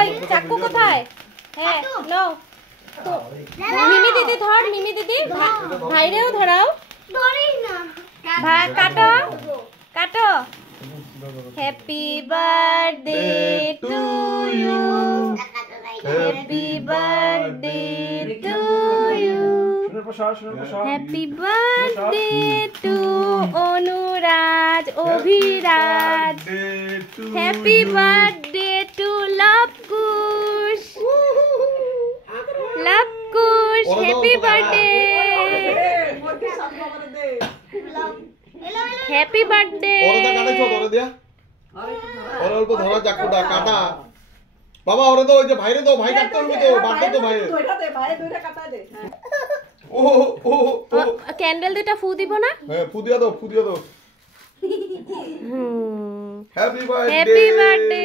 কই চাকু কোথায় হ্যাঁ নাও তো মিমি দিদি ধর মিমি দিদি ভাইরেও ধরাও ধরেই না ভাই কাটো কাটো happy birthday to you happy birthday to you happy birthday to Anuraj Abhiraj happy birthday to Lavkush Lavkush happy birthday happy birthday ওরে দা কাটা ধরে দিয়া ওরে অল্প ধরা চাকুটা কাটা বাবা ওরে তো ওই যে ভাইরে তো ভাই কাটতে হবে তো বার্থডে তো ভাইরে দুইটা দে ভাই দুইটা কাটা দে ও ও ক্যান্ডেল দুটা ফু দিব না হ্যাঁ ফু দিয়া দাও হ্যাপি বার্থডে হ্যাপি বার্থডে